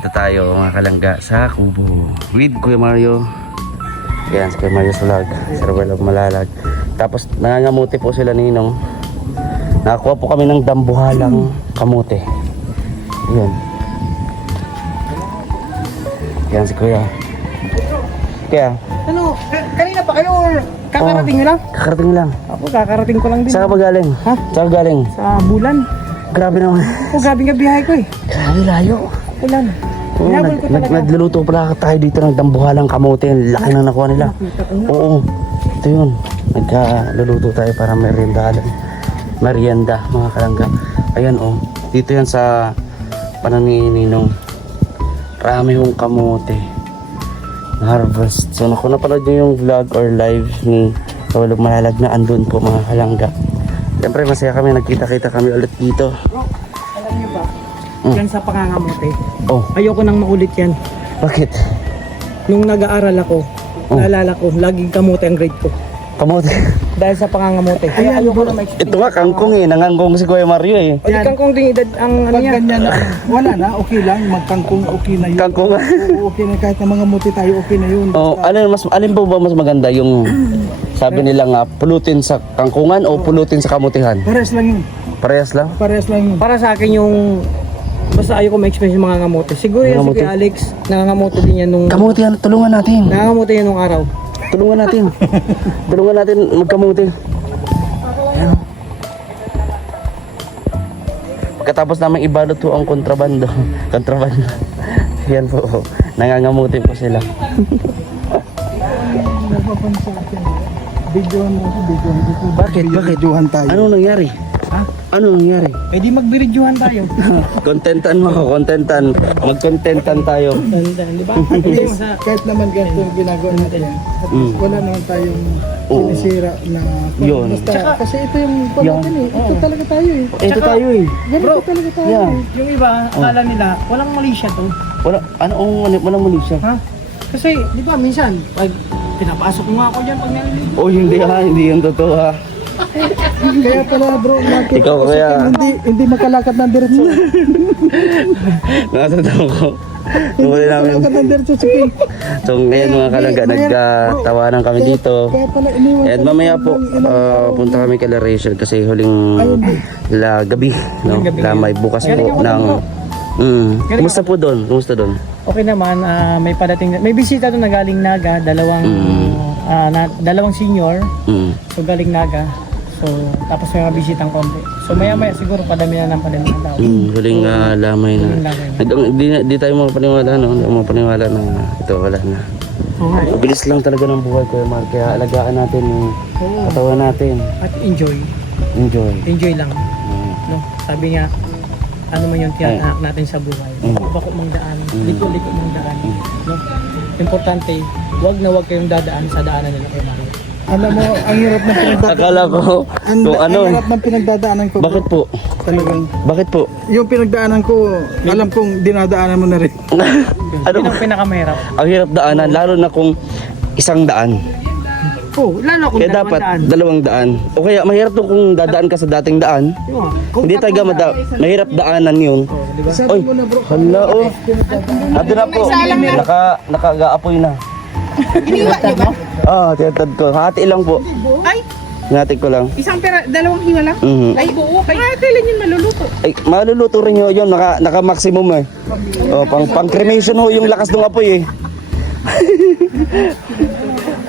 Nandito tayo mga kalangga sa Kubo with Kuya Mario. Yan, si Kuya Mario's vlog, Sir Well of Malalag. Tapos nangangamuti po sila ninong. Nakakuha po kami ng dambuhalang kamote. Yan. Yan si Kuya. Kaya Ano, kanina pa kayo or kakarating nyo lang? kakarating lang. Ako kakarating ko lang din. Saan ka ba galing? Ha? Saan ka galing? Sa Bulan. Grabe naman. Gabi nga biyahe ko eh. Grabe layo. Ulan. Oo, Hinabol ko talaga. nagluluto pala tayo dito ng dambuhalang kamote. Ang laki na nakuha nila. Oo. Ito yun. Nagkaluluto tayo para merienda mga kalangga. Ayan oh. Dito yan sa pananininong. Rami hong kamote. Harvest. So kung napanood nyo yung vlog or live ni Well of Malalag na andun po mga kalangga. Siyempre masaya kami. Nagkita-kita kami ulit dito. Bro, alam nyo ba? Yan sa pangangamote. Oh. Ayoko nang maulit yan. Bakit? Nung nag-aaral ako, naalala ko, laging kamote ang grade ko. Kamote. Dahil sa pangangamote. Kaya ayoko na ma-experience. Ito nga kangkong eh. Nangangkong si Kuya Mario eh. O di kangkong din edad ang ano Pag niya. ganyan na, wala na, okay lang, magkangkong okay na yun. Kangkong. Oo, okay na, kahit na mga muti tayo, okay na yun. Oh, alin po ba mas maganda yung sabi nila nga pulutin sa kangkungan o pulutin sa kamutihan? Parehas lang yun, Parehas lang. parehas lang yun. Para sa akin yung basta ayoko ma-experience yung mga ngamote. Siguro yan si Nangangamote? Kuya Alex, nangangamote din yan nung Kamutihan, tulungan natin. nangangamote yan nung araw. Tulungan natin. Tulungan natin magkamuti. Ayan. Pagkatapos namin ibalot po ang kontrabando. Kontrabando. Yan po. Nangangamuti po sila. Napapansin ko yan. Videohan mo ako, videohan ko. Bakit? Bakit? Videohan tayo. Ano nangyari? Ha? Ano nangyari? Eh di magbiridyohan tayo. Kontentan mo, kontentan. Magkontentan tayo. Di ba? At least, kahit naman ganito yung ginagawa natin, at least wala naman tayong Oo. sinisira na Yun. basta, kasi ito yung panatin eh. Ito talaga tayo eh. Ito tayo eh. Ganito talaga tayo Yeah. eh. Yung iba, akala nila, walang mali siya to. Wala, walang mali siya. Ha? Kasi, di ba, minsan, pag pinapasok ko nga ako dyan pag naliligo. Oh, hindi ha, hindi yung totoo ha. Kaya pala bro, nakita Ikaw ko sa kaya. akin, hindi makalakad ng diretso. Nakatatawa ko. Nunguli namin. Makalakad ng diretso sa king. So ngayon mga kalangga, nagkatawanan kami dito. Kaya pala iniwan And ko mamaya ng po, ilang tao. punta kami kay La Rachel kasi huling gabi. No? Lamay bukas po ng... Kumusta po doon? Kumusta doon? Okay naman, may padating, may bisita doon na galing Naga, dalawang senior, so galing Naga. So, tapos may mga bisitang konti. So maya siguro padami na ng tao. Huling lamay Huling na. lamay. Di tayo mapaniwala, no? Hindi mapaniwala na ito, wala na. Mabilis lang talaga ng buhay ko, Mark. Kaya alagaan natin yung katawan natin. At enjoy. Enjoy. Enjoy lang. No? Sabi nga, ano man yung tinatak natin sa buhay. Bako mang daan, liko-liko mang daan. No? Importante, wag na wag kayong dadaan sa daanan nila kay Mario. Alam mo, ang hirap ng pinagdadaanan. Akala ko kung ano. Ang hirap ng pinagdadaanan ko. Bakit po? Talagang, Bakit po? yung pinagdaanan ko, alam kong dinadaanan mo na rin. Ano? Yun ang pinakamahirap. Ang hirap daanan, lalo na kung isang daan. Oh, lalo kung Kaya dapat dalawang daan. O kaya mahirap to kung dadaan ka sa dating daan. Hindi talaga mahirap daanan yun. Sabi Oy, mo na bro, hala oh. Ato na po. Naka-aapoy na. Iniwan niyo ba? Tinatad ko. Hati lang po. Ay, Hati ko lang. dalawang hiwa lang? Mhm. Ay, buo. Kailan yun maluluto? Ay, maluluto rin yun. Naka-maximum eh. Oh, pang cremation ho yung lakas ng apoy eh.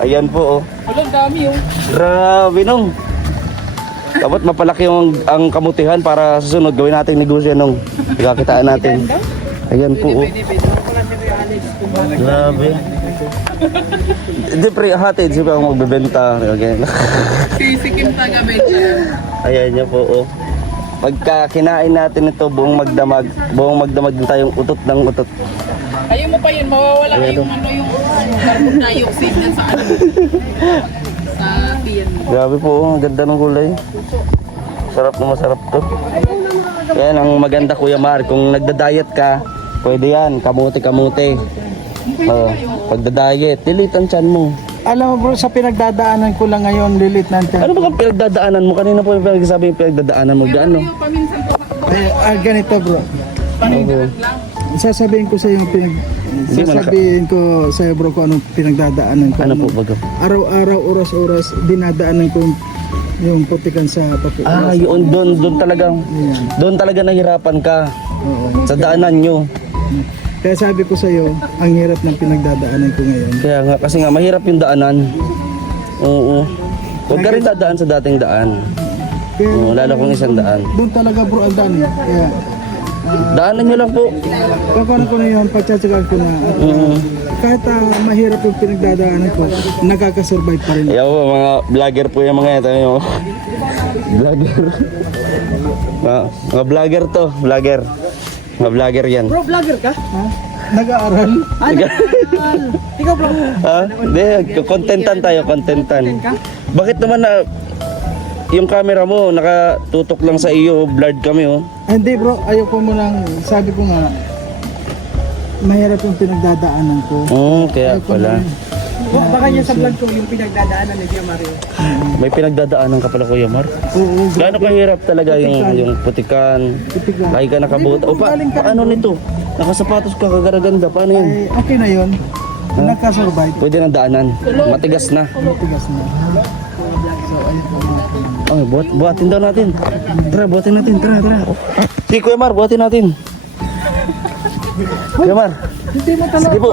Ayan po oh. Walang dami yung. Grabe nung. Dapat mapalaki ang kamutihan para susunod gawin natin negosyo nung pagkakitaan natin. Ayan po oh. Grabe. Hindi pre, hatid siya ang magbebenta. Okay. Sisikim pa gamit niya. Ayan niya po oh. Pagka kinain natin ito buong magdamag din tayong utot ng utot. Ayaw mo pa yun, mawawala Ayan, yung yung carbon dioxide na sa ano. Sa tiyan mo. Grabe po oh, ang ganda ng kulay. Sarap na masarap to. Yan ang maganda Kuya Mar, kung nagda-diet ka, pwede yan, kamuti. Pagda-diet, delete ang tiyan mo. alam mo bro, sa pinagdadaanan ko lang ngayon, lilit natin. Ano ba ang pinagdadaanan mo? Kanina po yung pinagsasabi yung pinagdadaanan mo. Gaano? Paminsan po. Ganito bro. Okay. sasabihin ko sa yung Hindi mo sasabihin ko sa iyo bro kung anong pinagdadaanan ko. Ano po baga? Araw-araw, oras-oras, dinadaanan ko yung putikan sa papi. Ah, yun, doon talaga nahirapan ka. Oo. Sa daanan nyo. Kaya sabi ko sa iyo, ang hirap ng pinagdadaanan ko ngayon. Kaya nga, kasi nga mahirap yung daanan. Oo. Huwag ka rin dadaan sa dating daan. Kaya, Oo, lalo kung isang daan. doon talaga bro ang daan. Kaya, Daanan nyo lang po. kakuha ko na yun, pagtsatsagaan ko na. At, kahit mahirap yung pinagdadaanan ko, nakakasurvive pa rin. Ayaw po, mga vlogger po yung mga ito. Yung vlogger. Mga vlogger to, vlogger. Mga vlogger yan. Bro, vlogger ka? Ha? Nag-aaral? Ikaw bro. Ha? Hindi, contentan tayo, contentan. Bakit naman na yung camera mo nakatutok lang sa iyo, blurred kami oh. Hindi bro, ayoko mo lang, sabi ko nga, mahirap yung pinagdadaanan ko. Kaya pala. Baka yan sa vlog ko yung pinagdadaanan ni Kuya Mario. May pinagdadaanan ka pala Kuya Mar. Oo, Gaano kahirap talaga yung putikan. putikan. Lagi ka nakabuta. O paano nito? Nakasapatos ka kagaraganda. Paano yun? Ay, okay na yun. Nagkasurvive. Pwede ng daanan. Matigas na. Matigas na. So, ayun po mga Ay, buhatin daw natin. Tara, buhatin natin. Tara. Si Kuya Mar, buhatin natin. Kuya Mar. Hindi mo talaga. Sige po.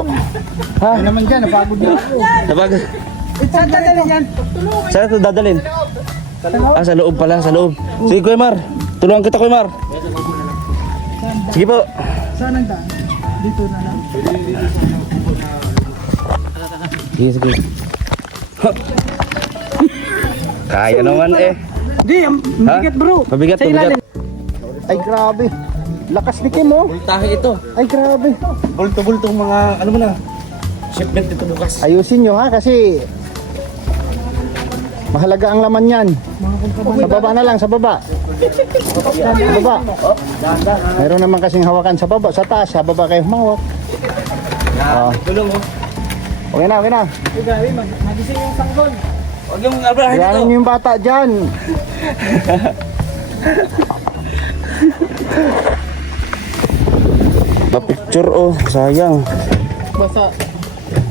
Ha? Ay naman dyan, napagod na ako. Napagod. Itadali yan. Saan ito dadalhin? Sa loob pala, sa loob. Sige Kuya Mar. Tulungan kita Kuya Mar. Sige po. Saan ang daan? Dito na lang. Sige. Kaya naman eh. Hindi, mabigat bro. Mabigat, Sa ilalim. Ay grabe. Lakas ni Kim oh. Tahi ito. Ay grabe. Bulto-bulto mga, ano mo na, shipment ito bukas. Ayusin nyo ha kasi mahalaga ang laman yan. Sa baba na lang, sa baba. Sa baba. Meron naman kasing hawakan sa baba, sa taas, sa baba kayo humawak. Tulong mo. Okay na, okay na. Grabe, magising yung sanggol. Huwag yung abrahin Iyanin ito. nyo yung bata dyan. Pa-picture oh, sayang. Basa.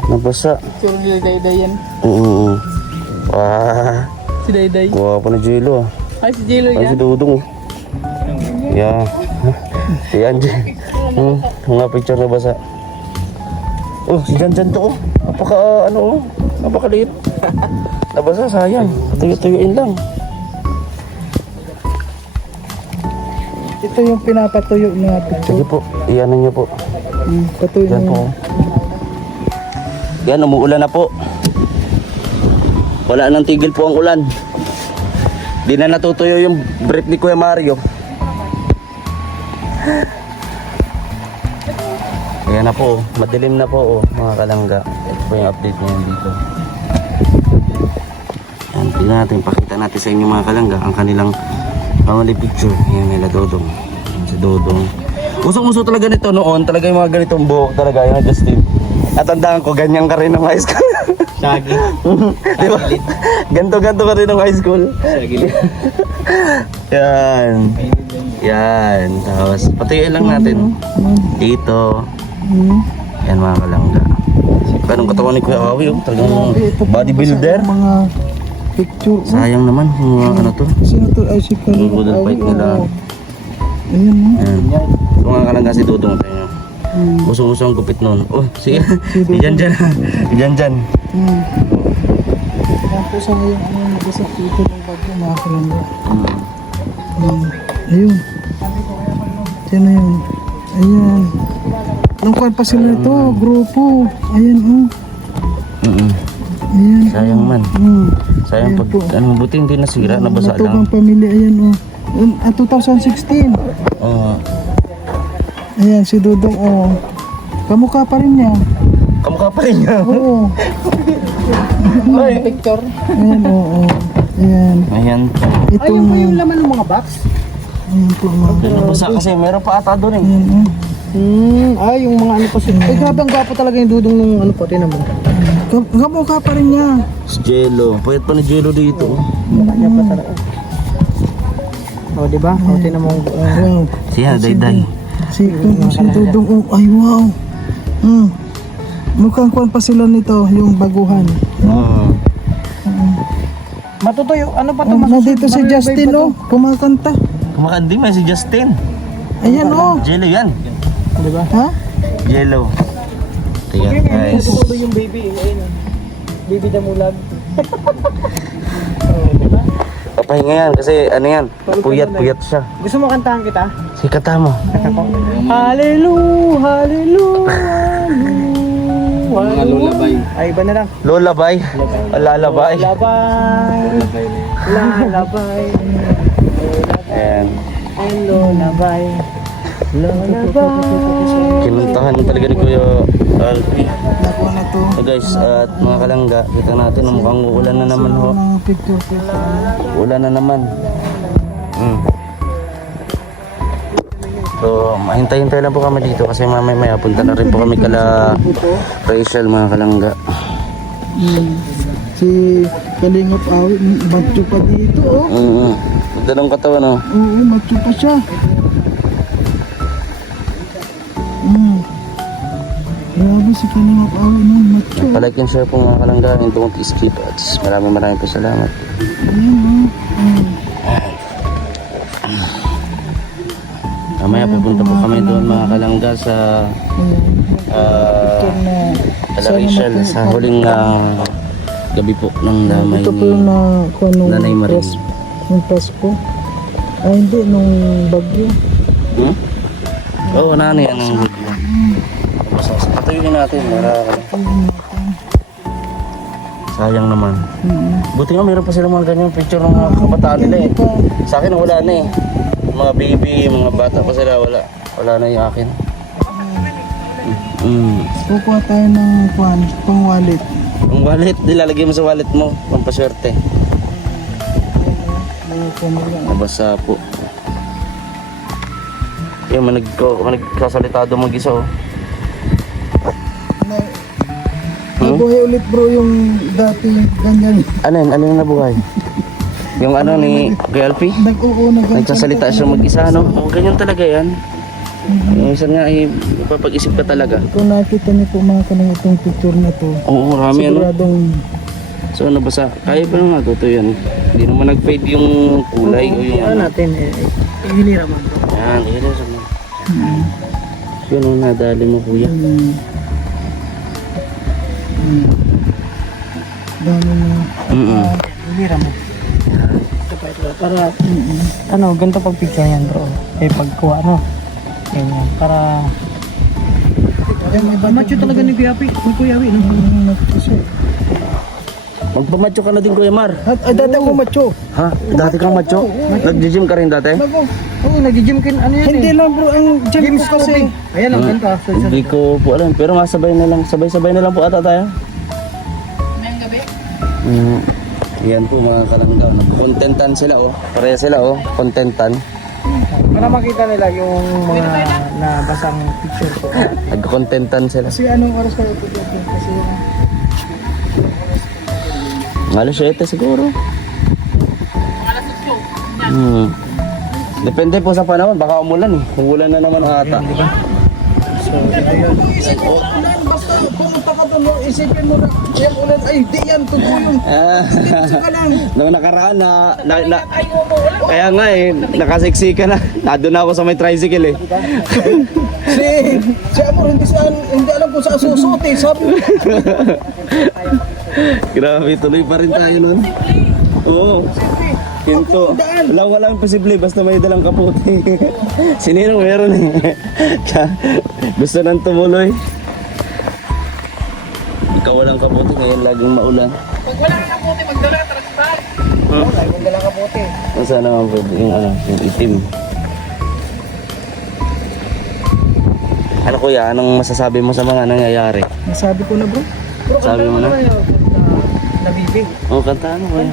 Nabasa. Sure si Dayday yan. Oo. Wah, Si Dayday. kuha pa na Jelo ah. Ay, si Jelo Ay, si yan. Dudong. Yeah. Si Angie. Mga picture na basa. Oh, si Jan to oh. Napaka ano oh. Napakaliit. Nabasa, sayang. Tuyo-tuyuin lang. Ito yung pinapatuyo na Sige po, iyanan niyo po. Patuyo Yan po. Yan, umuulan na po. Wala nang tigil po ang ulan. Di na natutuyo yung brief ni Kuya Mario. Ayan na po, madilim na po mga kalangga. Ito po yung update ngayon dito. Yan, tingnan natin, pakita natin sa inyo mga kalangga ang kanilang family picture. Ayan nila Dodong. Ayan si Dodong. Usong-uso talaga nito noon, talaga yung mga ganitong buhok talaga yung Justin. At tandaan ko, ganyan ka rin ng high school. Shaggy. Di ba? Ganto-ganto ka rin ng high school. Yan. Yan. Tapos, patuyuin lang natin. Dito. Yan mga kalangga. Ganong katawan ni Kuya Awi, oh. Talagang bodybuilder. Mga picture. Sayang naman yung mga ano to. Sino to? Ay, si Kalina. Budol fight nila. Ayun mo. Yan. Ito mga kalangga si Dudong. Uso-uso ang gupit nun. Oh, sige. Diyan. Diyan. Yan po sa ngayon, ano yung nabasap dito ng bagyo, mga kalangga. Ayun. Diyan na yun. Ayan. Anong kuhan pa sila ito? Grupo. Ayan oh. Ayan. Sayang man. Sayang Ayan pag po. ano, buti hindi nasira, nabasa Natubang lang. pamilya, ayan oh. 2016. Oo. Ayan, si Dudong oh. Kamukha pa rin niya. Kamukha pa rin niya. Oo. Picture. Ayan oo. Ayan. Ayan. Itong, Yung laman ng mga box. ayan po mga. Nabasa kasi meron pa ata doon eh. Ayan oh. Ay, yung mga ano pa siya. Ay, grabe ang gwapo talaga yung Dudong nung ano pa, tinan mo. Kamukha pa rin niya. Si Jello. Payat pa ni Jello dito. Mukha niya pa talaga. O, diba? O, tinan mo. Wow. Siya, Dayday. Si Dudong, oh, ay wow. Mukhang kuwan pa sila nito, yung baguhan. Matutuyo, ano pa ito? Nandito si Justin, oh, kumakanta. Kumakandi man si Justin. Ayan, oh. Jello yan. Diba? Ha? Yellow. Ayan guys. Ito yung baby, ayun. Baby damulag. Papahinga yan kasi ano yan, puyat-puyat siya. Gusto mo kantahan kita? Si kata mo. Hallelujah, hallelujah, Mga lullaby. Ay, iba na lang. Lullaby. Lalabay. Lalabay, lalabay, Ayan. lalabay, lalabay. Kinuntahan talaga ni Kuya Alpi. Nakuha na to. So guys, at mga kalangga, kita natin mukhang uulan na naman ho. Ng picture ko. Ulan na naman. So, mahintay-hintay lang po kami dito kasi mamaya punta na rin po kami kala Rachel, mga kalangga. Si Kalingap Awi, macho pa dito, oh. Ganda ng katawan, no? Oo, macho pa siya. Grabe si Kalingap Awi, no? Macho. Palike and share po mga kalangga and don't skip ads. Maraming po salamat. Ayan, oh. Mamaya pupunta po kami doon mga kalangga sa kala Rachel sa huling gabi po ng damay Ito po ni yung nakuha nung Nanay Marie. nung Pasko. Ay, hindi, nung bagyo. Oo, nani yan ang video. Patuyunin natin. Sayang naman. Buti nga mayroon pa sila mga ganyan picture ng mga kabataan nila eh. Sa akin wala na eh. Mga baby, mga bata pa sila, wala na yung akin. Kukuha tayo ng pang wallet. Ang wallet, nilalagay mo sa wallet mo, pampaswerte. Nabasa po. Yung managkasalitado mag-isa oh. Nabuhay ulit bro yung dati ganyan. Ano yung nabuhay? Yung ano ni Kuya Alpi? Nagsasalita siya mag-isa, no? O, ganyan talaga yan. Minsan nga, mapapag-isip ka talaga. Kung nakita niyo po mga kanang itong picture na to, Oo, marami ano. siguradong So, nabasa. Kaya pa naman ito yan. Hindi naman nag-fade yung kulay o yung ano. natin, hinira mo. Yan, yun yung sabi. Yun o, nadali mo kuya. dami na. Hinira mo. Para, ano, ganito pag picture yan bro. Eh, pagkuha, no? Ganyan, para... Macho talaga ni Kuya Api. Ni Kuya Api, no? Magpamacho ka na din Kuya Mar. Ay, dati ako macho. Ha? Dati kang macho? Nag-gym ka rin dati? Oo, nag-gym kin, ano yan Hindi lang bro, ang gym ko kasi. Ayan ang ganito. Hindi ko po alam. Pero sabay na lang po ata tayo. Ngayong gabi? Yan po mga kalanggaw. Nag-contentan sila oh. Pareha sila oh. Contentan. Para makita nila yung mga nabasang picture ko. Nag-contentan sila. Kasi anong oras kayo po dito? Kasi Alas 7 siguro. Alas 8. Depende po sa panahon. Baka umulan eh. Umulan na naman ata. basta pumunta ka doon, isipin mo na yan ulit, ay di yan, totoo yun. Diretso ka lang. Nung nakaraan kaya nga eh, nakasiksi ka na. Nandun na ako sa may tricycle eh. Si Amor, hindi alam kung saan susuot eh, sabi mo. Grabe, tuloy pa rin tayo nun. Oo. Hinto. Walang posible basta may dalang kaputi. Sininong meron eh. Gusto nang tumuloy. Ikaw walang kaputi, ngayon laging maulan. Pag wala kang kaputi, magdala ka transparent. Magdala ka puti. Saan naman pwede yung itim. Ano kuya, anong masasabi mo sa mga nangyayari? Nasabi ko na bro. Sabi mo na? Nabibig. Oh, kanta ano kuya?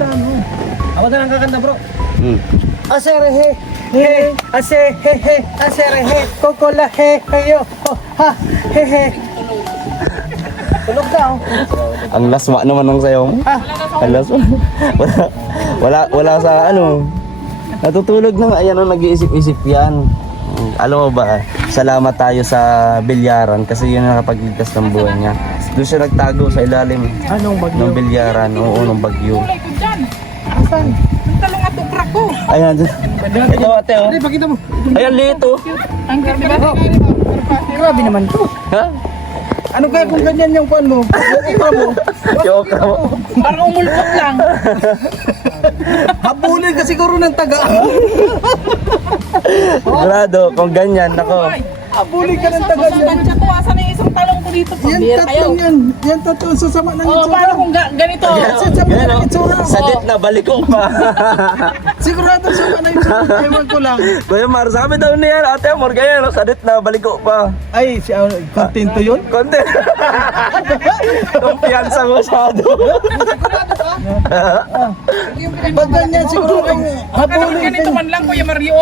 Ako na lang kakanta bro. Asere he, He, ase, he, he, asere, he, kokola, he, heyo, oh, ha, he, he. Tulog daw. Ang laswa naman ng sayo mo. Ang laswa. wala sa ano. Natutulog na nga. Ayan o, nag-iisip-isip yan. Alam mo ba, salamat tayo sa Bilyaran kasi yun ang nakapagligtas ng buhay niya. Doon siya nagtago sa ilalim Anong bagyo? ng Bilyaran, oo, ng bagyo. Kulay ko dyan. Asan? Ang talong at ukra ko. Ayan, ito ate oh. Ay, pakita mo. Ayan, lito. Ang ganda ba? Grabe naman to. Ha? Ano kaya kung ganyan yung pan mo? Okay pa mo? Yung okra mo. Parang umulpot lang. Habulin ka siguro ng taga. Sigurado, kung ganyan, nako. Habulin ka ng taga Ang dyan. tansya ko, asan na yung isang talong ko dito? Yan Pambira kayo. tatlong yan. Yan tatlong sasama ng Oh, itsura. paano kung ganito? Sasama Yan, ng oh. itsura. Sadit na, balik ko pa. Sigurado sama na itsura. Ewan ko lang. Kuya Mar, sabi daw niya, ate Amor, ganyan, sadit na, balik ko pa. Ay, kontento yun? Konti. Kumpiyansa masyado. Pag ganyan siguro ang habulin Ganito ka. man lang, Kuya Mario.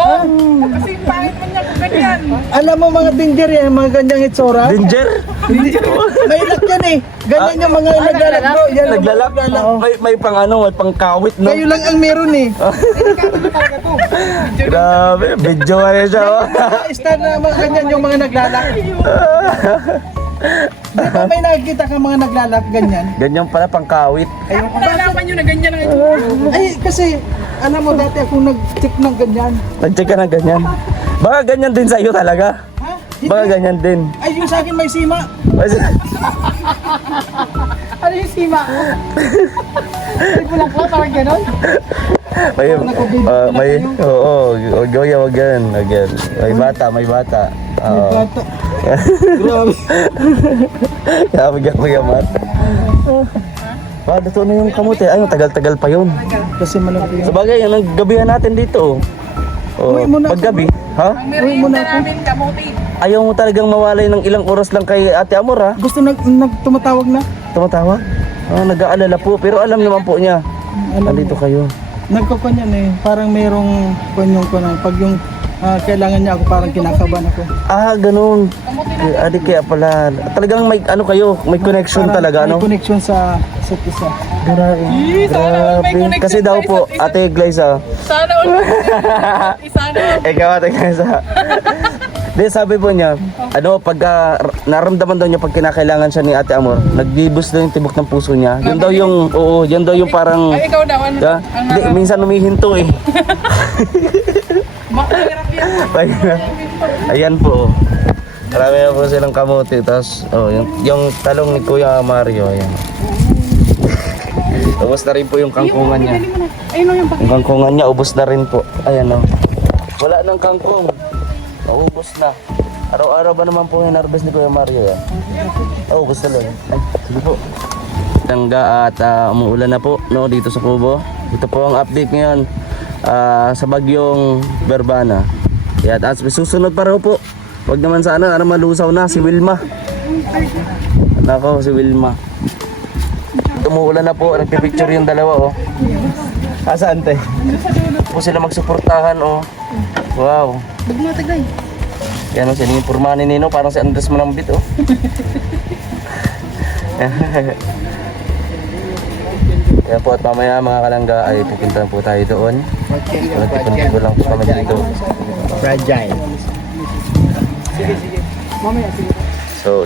Kasi pangit man niya kung ganyan. Alam mo mga danger yan, mga ganyang itsura. Danger. May ilat yan eh. Ganyan yung mga naglalak bro. Yan ang Naglalak. May pang ano, may pang kawit, no? Kayo lang ang meron eh. Grabe, video nga rin siya, oh. Star na mga ganyan yung mga naglalak. Di ba may nakikita ka mga naglalak ganyan? Ganyan pala, pang kawit. Ayun ko. Nalaman niyo na ganyan ang itsura. Ay, kasi alam mo dati akong nag-check ng ganyan. Nag-check ka ng ganyan. Baka ganyan din sa'yo talaga. Ha? Baka ganyan din. Ay, yung sa akin may sima. Ano yung sima? May bulak-bulak, parang gano'n? Oo, wag yan. May bata. Oo. Bata. Grabe. Kaya mata. Ito na yung kamote. Ay, tagal-tagal pa yun. Kasi malaki. Sabagay, yung gabihan natin dito. Oh, Uwi muna paggabi, ha? Ang merienda namin, kamuti. Ayaw mo talagang mawalay ng ilang oras lang kay Ate Amor, ha? Gusto tumatawag na? Tumatawa? Nag-aalala po, pero alam naman po niya. Nandito kayo. Nagkukunyan eh. Parang merong kunyong ko na. Pag yung kailangan niya ako, parang kinakabahan ako. Ganun. Adi kaya pala. Talagang may ano kayo, may connection Parang talaga, may no? connection sa isa't isa. Grabe. Sana all may connection Kasi daw sa po, isa't isa. Ate Glyza, Sana all Sana all. ikaw Ate Glyza. Di sabi po niya, pagka naramdaman daw niya pag kinakailangan siya ni Ate Amor, nagbibus daw yung tibok ng puso niya. Yan daw yung, yan daw yung parang, Ay, ikaw daw, ano? da, di, minsan humihinto eh. Mahirap yan. Ayan po. Marami na po silang kamote. Tapos, yung talong ni Kuya Mario, ayan. Ubus na rin po yung kangkungan niya. Ayun o yung Yung kangkungan niya, ubos na rin po. Ayan o. Wala nang kangkong. Naubos na. Araw-araw ba naman po yung harvest ni Kuya Mario yan? Ubos na lang. Ay, sige po. Tangga at umuulan na po no, dito sa Kubo. Ito po ang update ngayon sa bagyong Berbana. Yan, at susunod pa raw po. Wag naman sana, malusaw na si Wilma. Nako, si Wilma. Umuulan na po, nagpipicture yung dalawa, oh. Asaan, te? Po sila magsuportahan, oh. Wow. Yan, oh, sila yung purma ni Nino, parang si Andres Manambit, oh. Yan po, at mamaya mga kalangga ay pupuntahan po tayo doon. Nagtipon-tipon lang po kami dito. Fragile. So,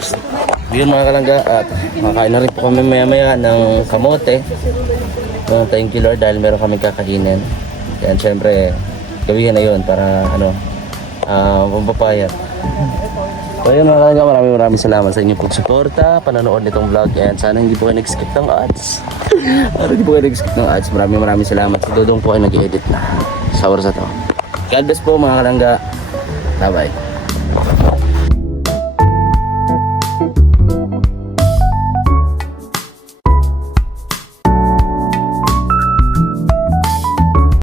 yun mga kalangga, at makakain na rin po kami maya-maya ng kamote. Thank you Lord dahil meron kami kakainin. Yan, syempre, gawin na yun para, pampapayat. So yun mga kalangga, maraming salamat sa inyong pagsuporta, pananood nitong vlog, and sana hindi po kayo nag-skip ng ads. Maraming salamat. Si Dodong po ay nag-edit na sa oras na to. God bless po mga kalangga. Bye bye.